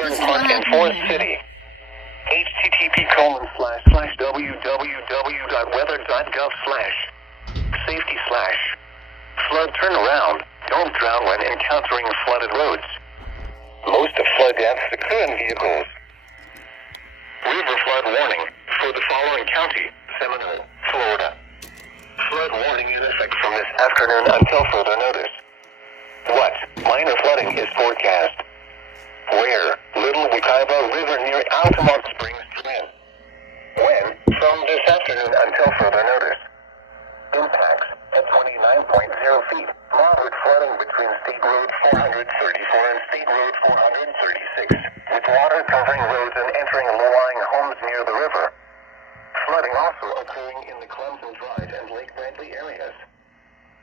Fern Park and Forest City. http://www.weather.gov/safety/flood turnaround. Don't drown when encountering flooded roads. Most of flood deaths occur in vehicles. River flood warning for the following county: Seminole, Florida. Flood warning in effect from this afternoon until further notice. What minor flooding is forecast? Where? Little Wekiva River near Altamont Springs Trend. When? From this afternoon until further notice. Impacts at 29.0 feet. Moderate flooding between State Road 434 and State Road 436, with water covering roads and entering low-lying homes near the river. Flooding also occurring in the Clemson Drive and Lake Bradley areas.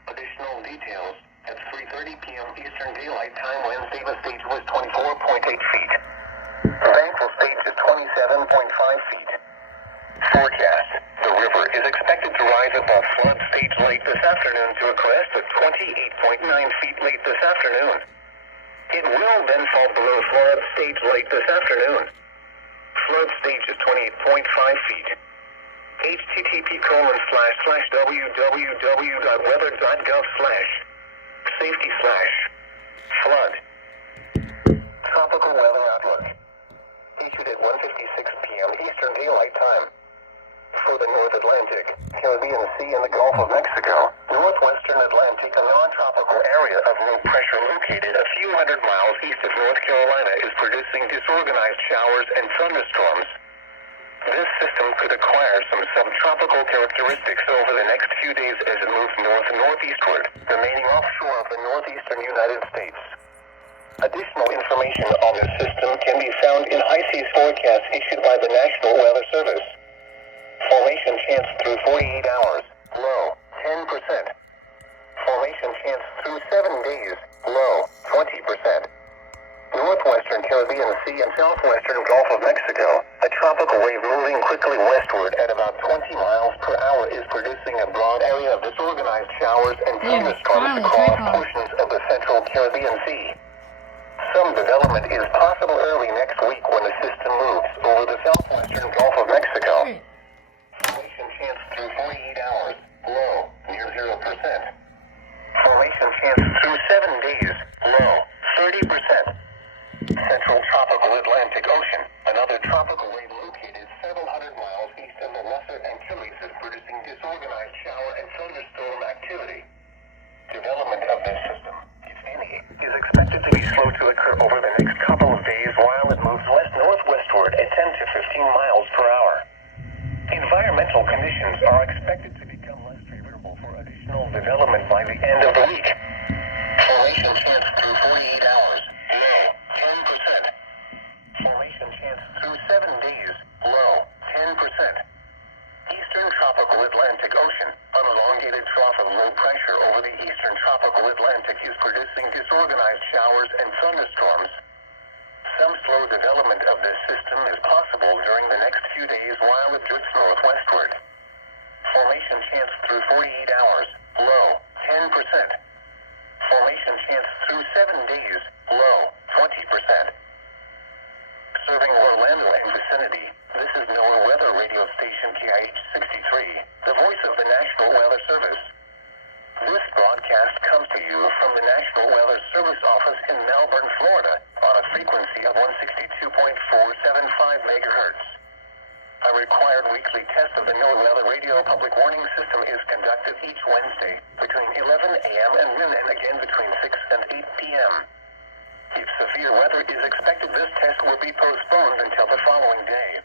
Additional details at 3:30 p.m. Eastern Daylight Time. Wednesday, the stage was 24.8 feet. The Banksville stage is 27.5 feet. Forecast: the river is expected to rise above flood stage late this afternoon to a crest of 28.9 feet late this afternoon. It will then fall below flood stage late this afternoon. Flood stage is 28.5 feet. http://www.weather.gov/safety/flood. Tropical weather outlook. Issued at 1:56 p.m. Eastern Daylight Time. For the North Atlantic, Caribbean Sea and the Gulf of Mexico, northwestern Atlantic, a non-tropical area of low pressure located a few hundred miles east of North Carolina is producing disorganized showers and thunderstorms. This system could acquire some subtropical characteristics over the next few days as it moves north-northeastward, remaining offshore of the northeastern United States. Additional information on this system can be found in ICE's forecast issued by the National Weather Service. Formation chance through 48 hours, low, 10%. Formation chance through 7 days, low, 20%. Northwestern Caribbean Sea and southwestern Gulf of Mexico, a tropical wave moving quickly westward at about 20 miles per hour is producing a broad area of disorganized showers and thunderstorms across portions of the central Caribbean Sea. Some development is possible early next week when the system moves over the southwestern Gulf of Mexico. Formation chance through 48 hours, low, near 0%. Formation chance through 7 days, low, 30%. Central tropical Atlantic Ocean, another tropical wave located several hundred miles east of the Lesser Antilles is producing disorganized shower and thunderstorm activity. Development of this system, if any, is expected to be slow to occur over the next couple of days while it moves west-northwestward at 10 to 15 miles per hour. Environmental conditions are expected to become less favorable for additional development by the end of the week. Formation chance through 48 hours, low, 10%. Formation chance through 7 days, low, 10%. Eastern tropical Atlantic Ocean, an elongated trough of low pressure over the eastern tropical Atlantic is producing disorganized showers and thunderstorms. Some slow development of this system is possible during the next few days while it drifts northwestward. Formation chance through 48 hours, low, 10%. Formation chance through 7 days, low, 20%. Serving Orlando and vicinity, this is NOAA Weather Radio Station KIH 63, the voice of the National Weather Service. This broadcast comes to you from the National Weather Service office in Melbourne, Florida, on a frequency of 162.475 megahertz. A required weekly test of the NOAA Weather Radio Public Warning System is conducted each Wednesday between 11 a.m. and noon and again between 6 and 8 p.m. If severe weather is expected, this test will be postponed until the following day.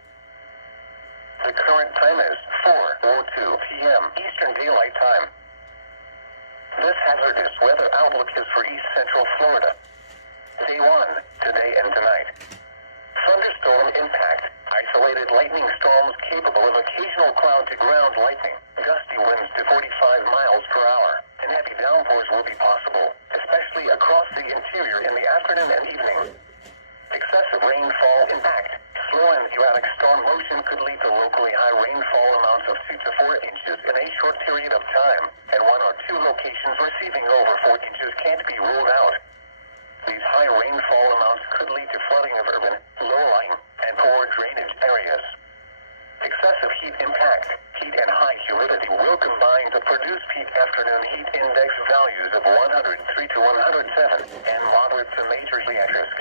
The current time is 4:02 p.m. Eastern Daylight Time. This hazardous weather outlook is for East Central Florida. Day 1, today and tonight. Thunderstorm impact. Isolated lightning storms capable of occasional cloud-to-ground lightning, gusty winds to 45 miles per hour, and heavy downpours will be possible, especially across the interior in the afternoon and evening. Excessive rainfall impact. Slow and erratic storm motion could lead to locally high rainfall amounts of 2 to 4 inches in a short period of time, and 1 or 2 locations receiving over 4 inches can't be ruled out. These high rainfall amounts could lead flooding of urban, low-lying, and poor drainage areas. Excessive heat impact, heat and high humidity will combine to produce peak afternoon heat index values of 103 to 107 and moderate to majorly at risk.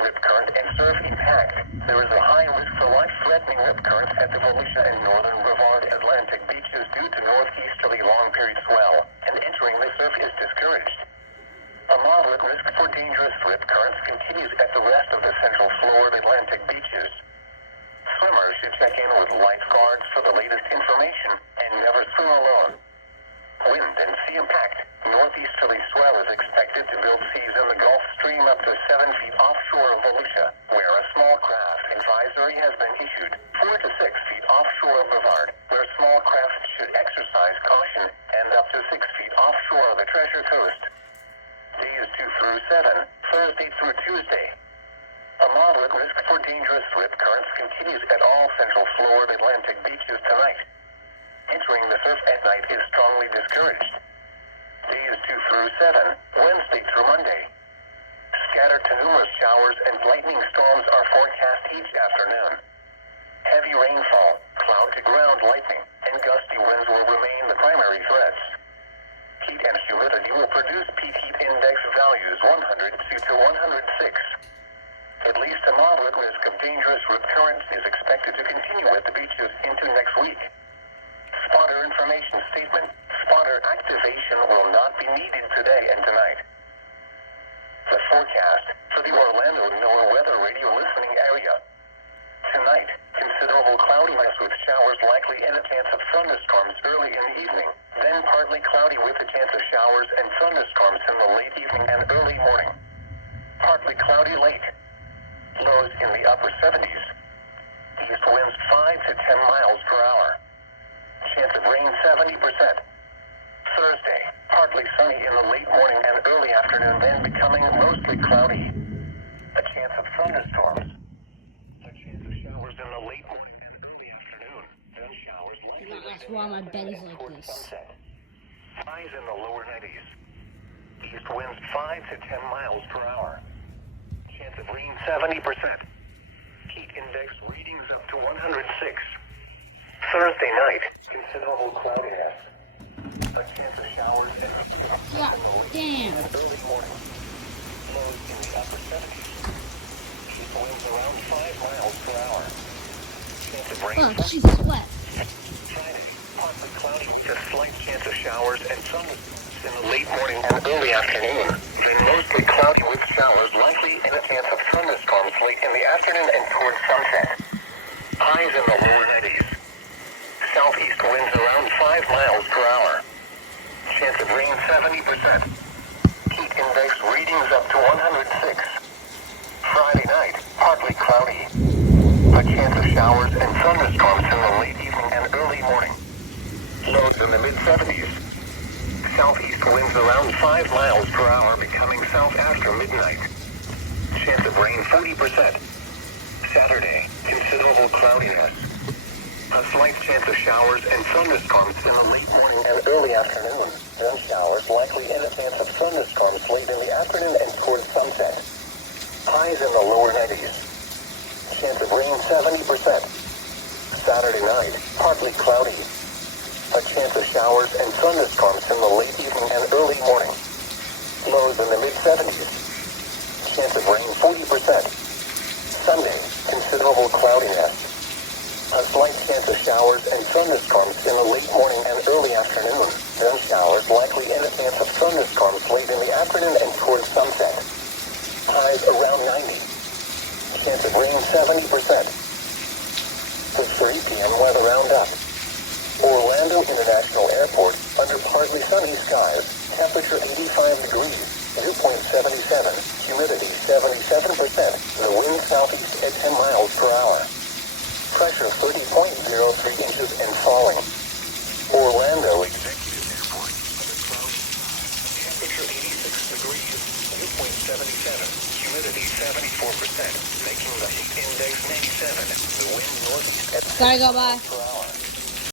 Rip current and surf impact. There is a high risk for life-threatening rip currents at the Volusia and northern Brevard Atlantic beaches due to northeasterly long-period swell, and entering the surf is discouraged. A moderate risk for dangerous rip currents continues at the rest of the central Florida Atlantic beaches. Swimmers should check in with lifeguards for the latest information and never swim alone. Wind and sea impact. Northeasterly swell is expected to build seas in the Gulf Stream up to 7 feet offshore of Volusia, where a small craft advisory has been issued, 4 to 6 feet offshore of Brevard, where small craft should exercise caution, and up to 6 feet offshore of the Treasure Coast. Days 2 through 7, Thursday through Tuesday. A moderate risk for dangerous rip currents continues at all central Florida Atlantic beaches tonight. Entering the surf at night is strongly discouraged. Days 2 through 7, Wednesday through Monday. Scattered to numerous showers and lightning storms are forecast each afternoon. Heavy rainfall, cloud-to-ground lightning, and gusty winds will remain the primary threats. Heat and humidity will produce peak heat index values 102 to 106. At least a moderate risk of dangerous rip currents is expected to continue at the beaches into next week. Spotter information statement. Spotter activation will not be needed today and tonight. The forecast for the Orlando NOAA Weather Radio listening area. Tonight, considerable cloudiness with showers likely and a chance of thunderstorms early in the evening. Then partly cloudy with a chance of showers and thunderstorms in the late evening and early morning. Partly cloudy late. Lows in the upper 70s. East winds 5 to 10 miles per hour. Chance of rain 70%. Thursday, partly sunny in the late morning and early afternoon, then becoming mostly cloudy. A chance of thunderstorms. A chance of showers in the late morning and early afternoon, then showers likely. That's why my bed is like this. Sunset. Highs in the lower 90s. East winds 5 to 10 miles per hour. Chance of rain 70%. Heat index readings up to 106. Thursday night, considerable cloudiness. A chance of showers and God damn. early morning. Lows in the upper 70s. East winds around 5 miles per hour. Chance of rain. Oh, Jesus, what? Friday, partly cloudy with a slight chance of showers and thunderstorms in the late morning and early afternoon. Then mostly cloudy with showers likely and a chance of thunderstorms late in the afternoon and towards sunset. Highs in the lower 90s. Southeast winds around 5 miles per hour. Chance of rain 70%. Heat index readings up to 106. Friday night, partly cloudy. A chance of showers and thunderstorms in the late evening and early morning. Lows in the mid-70s. Southeast winds around 5 miles per hour, becoming south after midnight. Chance of rain 40%. Saturday, considerable cloudiness. A slight chance of showers and thunderstorms in the late morning and early afternoon. Then showers likely and a chance of thunderstorms late in the afternoon and towards sunset. Highs in the lower 90s. Chance of rain 70%. Saturday night, partly cloudy. A chance of showers and thunderstorms in the late evening and early morning. Lows in the mid-70s. Chance of rain 40%. Sunday, considerable cloudiness. A slight chance of showers and thunderstorms in the late morning and early afternoon. Then showers likely and a chance of thunderstorms late in the afternoon and towards sunset. Highs around 90. Chance of rain 70%. The 3 p.m. weather roundup. Orlando International Airport, under partly sunny skies, temperature 85 degrees, dew point 77, humidity 77%, the wind southeast at 10 miles per hour. Pressure 30.03 inches and falling. Orlando Executive Airport, under cloudy skies, temperature 86 degrees, dew point 77, humidity 74%, making the heat index 97, the wind northeast at Gotta go, bye.